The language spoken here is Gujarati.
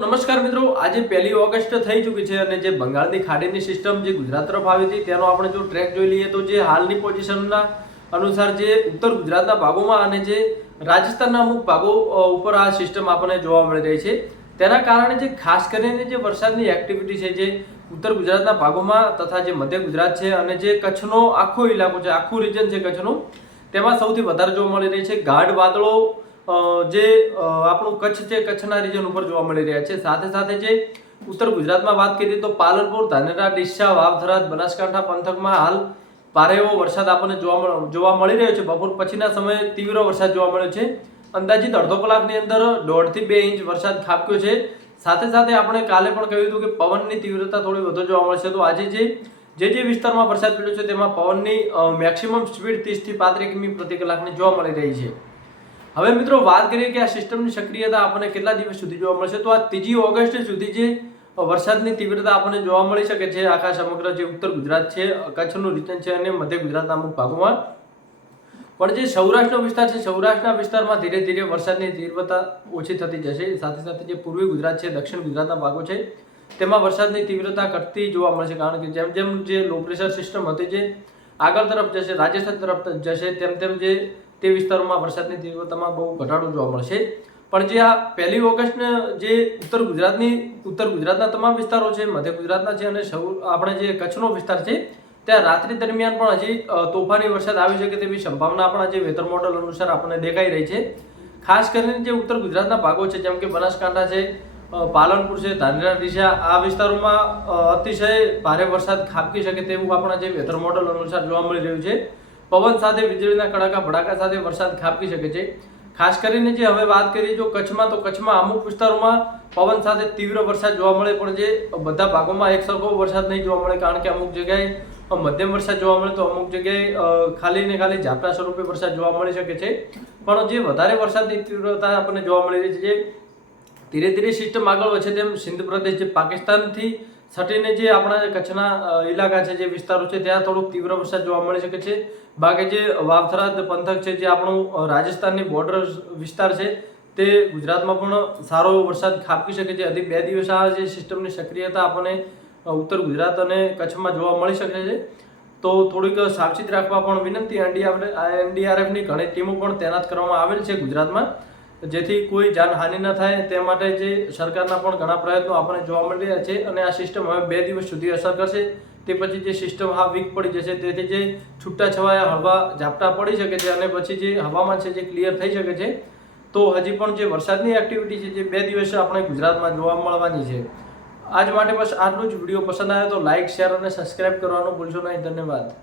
નમસ્કાર મિત્રો, આજે 1 ઓગસ્ટ થઈ ચૂકી છે અને જે બંગાળની ખાડીની સિસ્ટમ જે ગુજરાત તરફ આવી હતી તેનો આપણે જો ટ્રેક જોઈ લઈએ તો જે હાલની પોઝિશનના અનુસાર જે ઉત્તર ગુજરાતના ભાગોમાં અને જે રાજસ્થાનના અમુક ભાગો ઉપર આ સિસ્ટમ આપણને જોવા મળી રહી છે। તેના કારણે જે ખાસ કરીને જે વરસાદની એક્ટિવિટી છે જે ઉત્તર ગુજરાતના ભાગોમાં તથા જે મધ્ય ગુજરાત છે અને જે કચ્છનો આખો ઇલાકો છે, આખું રીજન છે કચ્છનું, તેમાં સૌથી વધારે જોવા મળી રહી છે ગાઢ વાદળો જે આપણું કચ્છ છે, કચ્છના રીજન ઉપર જોવા મળી રહ્યા છે। સાથે સાથે જે ઉત્તર ગુજરાતમાં વાત કરીએ તો પાલનપુર, ધાનેરા, ડીસા, વાવ, થરાદ, બનાસકાંઠા પંથકમાં હાલ ભારે એવો વરસાદ આપણને જોવા મળી રહ્યો છે। બપોર પછીના સમયે તીવ્ર વરસાદ જોવા મળ્યો છે। અંદાજિત અડધો કલાકની અંદર 1.5 થી 2 ઇંચ વરસાદ ખાબક્યો છે। સાથે સાથે આપણે કાલે પણ કહ્યું હતું કે પવનની તીવ્રતા થોડી વધુ જોવા મળશે। તો આજે જે વિસ્તારમાં વરસાદ પડ્યો છે તેમાં પવનની મેક્સિમમ સ્પીડ 30 થી 35 કિમી પ્રતિ કલાકની જોવા મળી રહી છે। હવે મિત્રો વાત કરીએ કે આ સિસ્ટમની સક્રિયતા આપણને કેટલા દિવસ સુધી જોવા મળશે, તો આ 3 ઓગસ્ટ સુધી જે વરસાદની તીવ્રતા આપણને જોવા મળી શકે છે આખા સમગ્ર જે ઉત્તર ગુજરાત છે, કચ્છનું રીજન છે અને મધ્ય ગુજરાતના અમુક ભાગોમાં। પણ જે સૌરાષ્ટ્રનો વિસ્તાર છે, સૌરાષ્ટ્રના વિસ્તારમાં ધીરે ધીરે વરસાદની તીવ્રતા ઓછી થતી જશે। સાથે સાથે જે પૂર્વી ગુજરાત છે, દક્ષિણ ગુજરાતના ભાગો છે તેમાં વરસાદની તીવ્રતા ઘટતી જોવા મળશે, કારણ કે જેમ જેમ જે લો પ્રેશર સિસ્ટમ હતી જે આગળ તરફ જશે, રાજસ્થાન તરફ જશે, તેમ તેમ જે તે વિસ્તારોમાં વરસાદની તીવ્રતામાં બહુ ઘટાડો જોવા મળશે। પણ જે આ 1 ઓગસ્ટને જે ઉત્તર ગુજરાતના તમામ વિસ્તારો છે, મધ્ય ગુજરાતના છે અને આપણે જે કચ્છનો વિસ્તાર છે ત્યાં રાત્રિ દરમિયાન પણ હજી તોફાની વરસાદ આવી શકે તેવી સંભાવના આપણા જે વેધર મોડલ અનુસાર આપણને દેખાઈ રહી છે। ખાસ કરીને જે ઉત્તર ગુજરાતના ભાગો છે જેમ કે બનાસકાંઠા છે, પાલનપુર છે, ધાનેરા, ડીસા, આ વિસ્તારોમાં અતિશય ભારે વરસાદ ખાબકી શકે તેવું આપણા જે વેધર મોડલ અનુસાર જોવા મળી રહ્યું છે। પવન સાથે વીજળીના કડાકા ભડાકા સાથે વરસાદ ખાબકી શકે છે। ખાસ કરીને જે હવે વાત કરીએ જો કચ્છમાં, તો કચ્છમાં અમુક વિસ્તારોમાં પવન સાથે તીવ્ર વરસાદ જોવા મળે, પણ જે બધા ભાગોમાં એક સરખો વરસાદ નહીં જોવા મળે, કારણ કે અમુક જગ્યાએ મધ્યમ વરસાદ જોવા મળે તો અમુક જગ્યાએ ખાલી ને ખાલી ઝાપટા સ્વરૂપે વરસાદ જોવા મળી શકે છે। પણ જે વધારે વરસાદની તીવ્રતા આપણને જોવા મળી રહી છે, જે ધીરે ધીરે સિસ્ટમ આગળ વધશે તેમ સિંધ પ્રદેશ, જે પાકિસ્તાનથી સટીને જે આપણા કચ્છના ઇલાકા છે, જે વિસ્તારો છે ત્યાં થોડોક તીવ્ર વરસાદ જોવા મળી શકે છે। બાકી જે વાવથરાદ પંથક છે, જે આપણું રાજસ્થાનની બોર્ડર વિસ્તાર છે, તે ગુજરાતમાં પણ સારો વરસાદ ખાબકી શકે છે। હજી 2 દિવસ આ જે સિસ્ટમની સક્રિયતા આપણને ઉત્તર ગુજરાત અને કચ્છમાં જોવા મળી શકે છે, તો થોડીક સાવચેત રાખવા પણ વિનંતી। એનડીઆરએફની ઘણી ટીમો પણ તૈનાત કરવામાં આવેલ છે ગુજરાતમાં, જેથી કોઈ જાનહાનિ ન થાય તે માટે જે સરકારના પણ ઘણા પ્રયત્નો આપણને જોવા મળી રહ્યા છે। અને આ સિસ્ટમ હવે 2 દિવસ સુધી અસર કરશે, તે પછી જે સિસ્ટમ વીક પડી જશે, તેથી જે છૂટાછવાયા હળવા ઝાપટા પડી શકે છે અને પછી જે હવામાન છે જે ક્લિયર થઈ શકે છે। તો હજી પણ જે વરસાદની એક્ટિવિટી છે જે 2 દિવસ આપણે ગુજરાતમાં જોવા મળવાની છે। આજ માટે બસ આટલું જ। વિડીયો પસંદ આવે તો લાઇક, શેર અને સબસ્ક્રાઇબ કરવાનું ભૂલશો નહીં। ધન્યવાદ।